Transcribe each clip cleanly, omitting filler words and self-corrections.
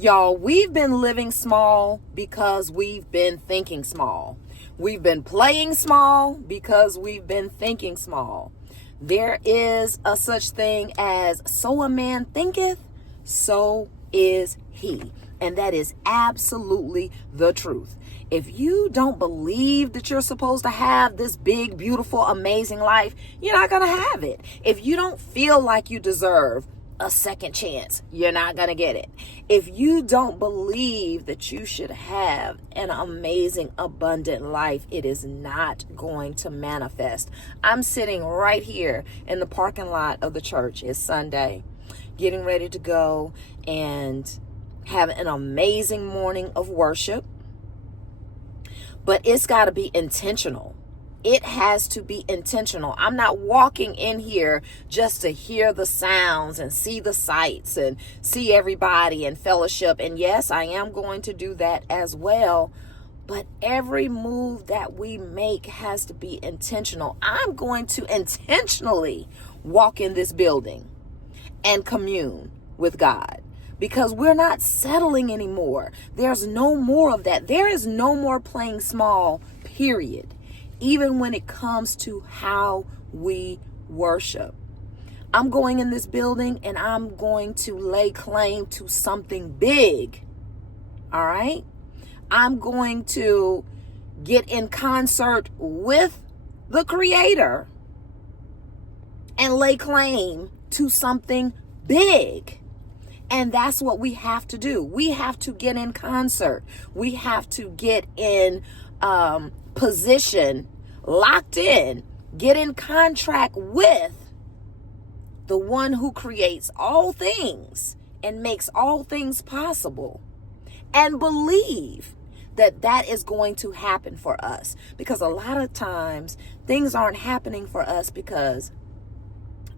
Y'all, we've been living small because we've been thinking small. We've been playing small because we've been thinking small. There is a such thing as so a man thinketh, so is he. And that is absolutely the truth. If you don't believe that you're supposed to have this big, beautiful, amazing life, you're not going to have it. If you don't feel like you deserve a second chance, you're not going to get it. If you don't believe that you should have an amazing, abundant life, it is not going to manifest. I'm sitting right here in the parking lot of the church. It's Sunday, getting ready to go and have an amazing morning of worship. But it's got to be intentional. It has to be intentional. I'm not walking in here just to hear the sounds and see the sights and see everybody and fellowship. And yes, I am going to do that as well. But every move that we make has to be intentional. I'm going to intentionally walk in this building and commune with God, because we're not settling anymore. There's no more of that. There is no more playing small, period. Even when it comes to how we worship. I'm going in this building and I'm going to lay claim to something big. All right? I'm going to get in concert with the Creator and lay claim to something big. And that's what we have to do. We have to get in concert. We have to get in position, locked in, get in contract with the one who creates all things and makes all things possible, and believe that that is going to happen for us. Because a lot of times things aren't happening for us because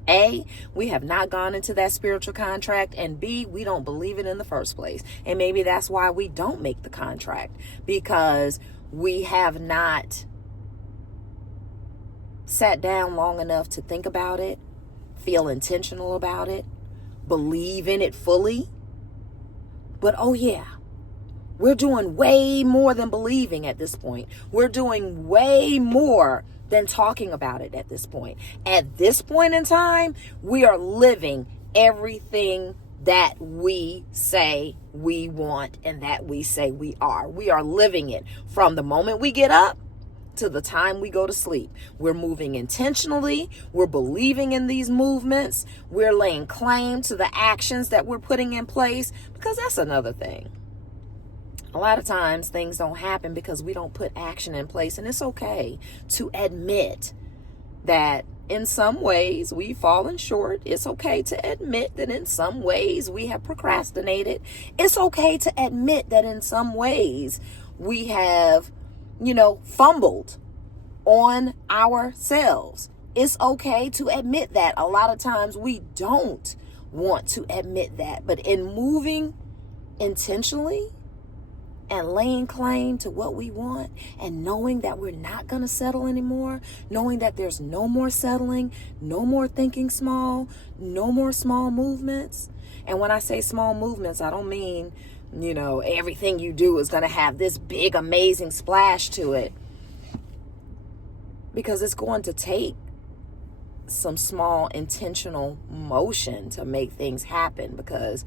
A, we have not gone into that spiritual contract, and B, we don't believe it in the first place. And maybe that's why we don't make the contract, because we have not sat down long enough to think about it, feel intentional about it, believe in it fully. But oh yeah, we're doing way more than believing at this point. We're doing way more than talking about it at this point. At this point in time, we are living everything that we say we want and that we say we are. We are living it from the moment we get up to the time we go to sleep. We're moving intentionally. We're believing in these movements. We're laying claim to the actions that we're putting in place, because that's another thing. A lot of times things don't happen because we don't put action in place, and it's okay to admit that in some ways we've fallen short. It's okay to admit that in some ways we have procrastinated. It's okay to admit that in some ways we have, fumbled on ourselves. It's okay to admit that. A lot of times we don't want to admit that. But in moving intentionally and laying claim to what we want, and knowing that we're not going to settle anymore, knowing that there's no more settling, no more thinking small, no more small movements. And when I say small movements, I don't mean, everything you do is going to have this big, amazing splash to it, because it's going to take some small intentional motion to make things happen, because,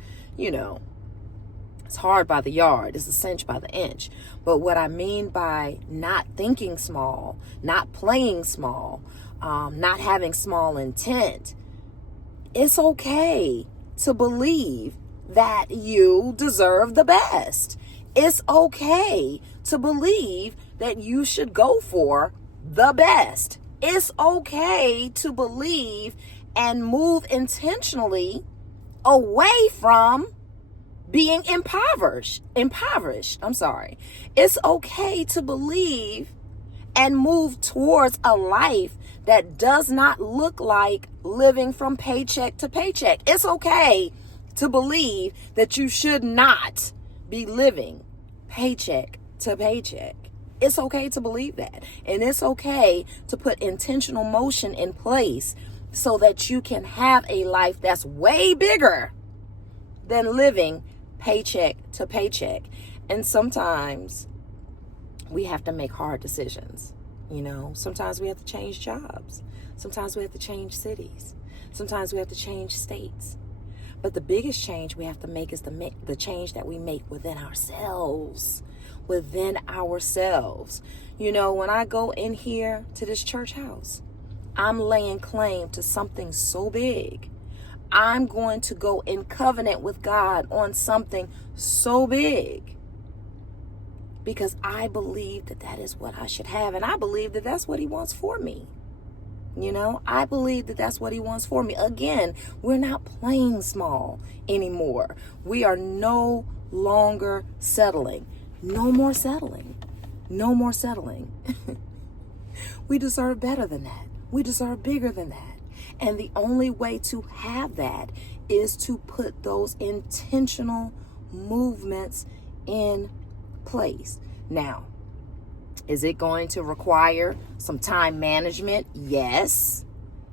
it's hard by the yard. It's a cinch by the inch. But what I mean by not thinking small, not playing small, not having small intent, it's okay to believe that you deserve the best. It's okay to believe that you should go for the best. It's okay to believe and move intentionally away from being impoverished. It's okay to believe and move towards a life that does not look like living from paycheck to paycheck. It's okay to believe that you should not be living paycheck to paycheck. It's okay to believe that. And it's okay to put intentional motion in place so that you can have a life that's way bigger than living paycheck to paycheck. And sometimes we have to make hard decisions. Sometimes we have to change jobs. Sometimes we have to change cities. Sometimes we have to change states. But the biggest change we have to make is the change that we make within ourselves. Within ourselves. When I go in here to this church house, I'm laying claim to something so big. I'm going to go in covenant with God on something so big. Because I believe that is what I should have. And I believe that that's what he wants for me. I believe that that's what he wants for me. Again, we're not playing small anymore. We are no longer settling. No more settling. No more settling. We deserve better than that. We deserve bigger than that. And the only way to have that is to put those intentional movements in place. Now, is it going to require some time management? Yes.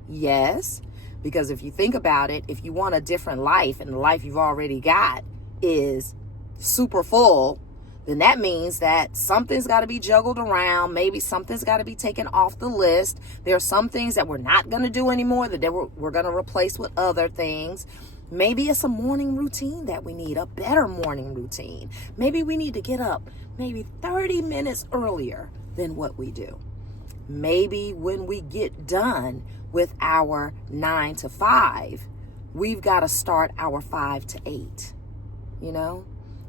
Yes. Because if you think about it, if you want a different life and the life you've already got is super full, then that means that something's got to be juggled around. Maybe something's got to be taken off the list. There are some things that we're not going to do anymore that we're going to replace with other things. Maybe it's a morning routine that we need, a better morning routine. Maybe we need to get up maybe 30 minutes earlier than what we do. Maybe when we get done with our 9 to 5, we've got to start our 5 to 8,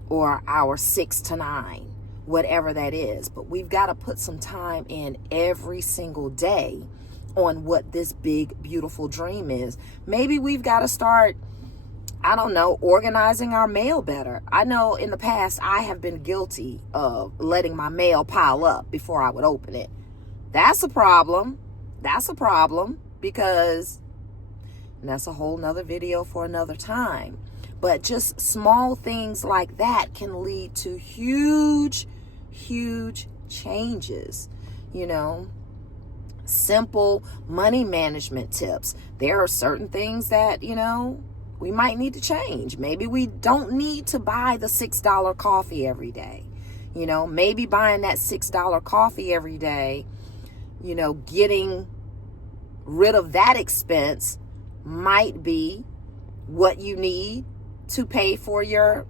or our 6 to 9, whatever that is. But we've got to put some time in every single day on what this big, beautiful dream is. Maybe we've got to start, organizing our mail better. I know in the past I have been guilty of letting my mail pile up before I would open it. That's a problem. That's a problem because that's a whole nother video for another time. But just small things like that can lead to huge, huge changes, Simple money management tips. There are certain things that, we might need to change. Maybe we don't need to buy the $6 coffee every day. Maybe buying that $6 coffee every day, getting rid of that expense might be what you need to pay for your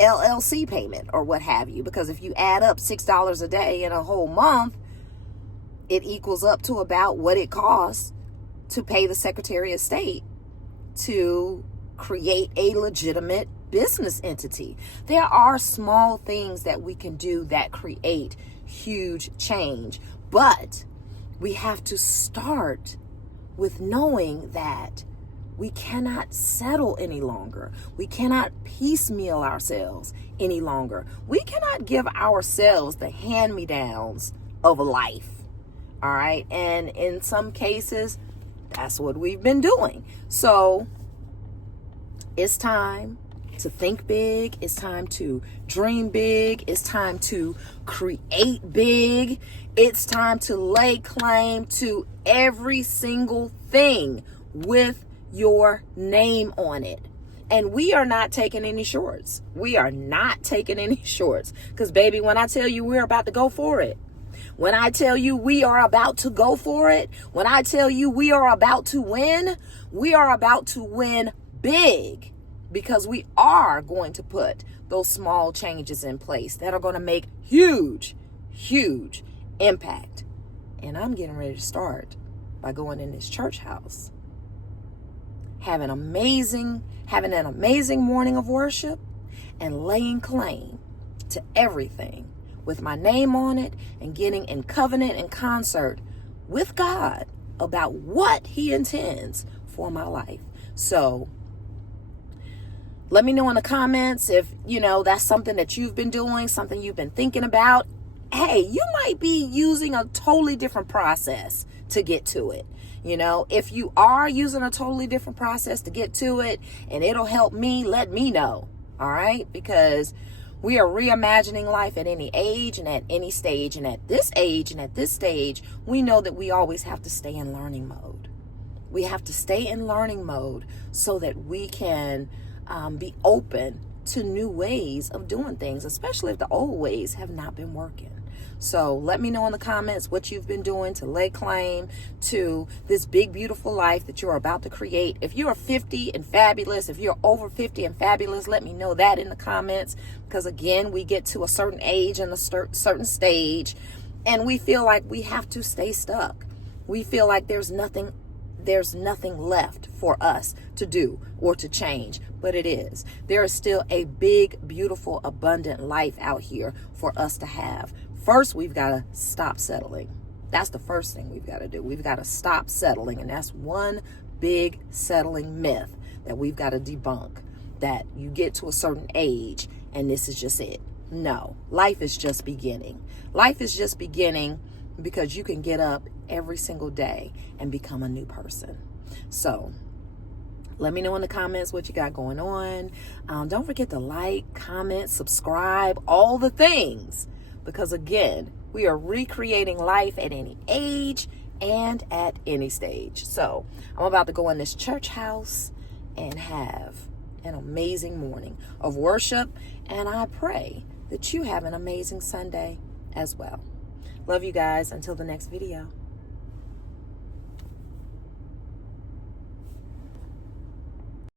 LLC payment or what have you. Because if you add up $6 a day in a whole month, it equals up to about what it costs to pay the Secretary of State to create a legitimate business entity. There are small things that we can do that create huge change, but we have to start with knowing that we cannot settle any longer. We cannot piecemeal ourselves any longer. We cannot give ourselves the hand-me-downs of life. All right. And in some cases, that's what we've been doing. So it's time to think big. It's time to dream big. It's time to create big. It's time to lay claim to every single thing with your name on it. And we are not taking any shorts. We are not taking any shorts. Because, baby, when I tell you we're about to go for it, when I tell you we are about to go for it, when I tell you we are about to win, we are about to win big, because we are going to put those small changes in place that are going to make huge, huge impact. And I'm getting ready to start by going in this church house, having an amazing morning of worship, and laying claim to everything with my name on it, and getting in covenant and concert with God about what he intends for my life. So let me know in the comments if, that's something that you've been doing, something you've been thinking about. Hey, you might be using a totally different process to get to it. If you are using a totally different process to get to it and it'll help me, let me know. All right? Because we are reimagining life at any age and at any stage. And at this age and at this stage, we know that we always have to stay in learning mode. We have to stay in learning mode so that we can be open to new ways of doing things, especially if the old ways have not been working. So let me know in the comments what you've been doing to lay claim to this big, beautiful life that you're about to create. If you're 50 and fabulous, if you're over 50 and fabulous, let me know that in the comments. Because again, we get to a certain age and a certain stage, and we feel like we have to stay stuck. We feel like there's nothing left for us to do or to change, but it is. There is still a big, beautiful, abundant life out here for us to have. First, we've got to stop settling. That's the first thing we've got to do. We've got to stop settling, and that's one big settling myth that we've got to debunk, that you get to a certain age and this is just it. No, life is just beginning. Life is just beginning because you can get up every single day and become a new person. So let me know in the comments what you got going on. Don't forget to like, comment, subscribe, all the things. Because again, we are recreating life at any age and at any stage. So I'm about to go in this church house and have an amazing morning of worship. And I pray that you have an amazing Sunday as well. Love you guys. Until the next video.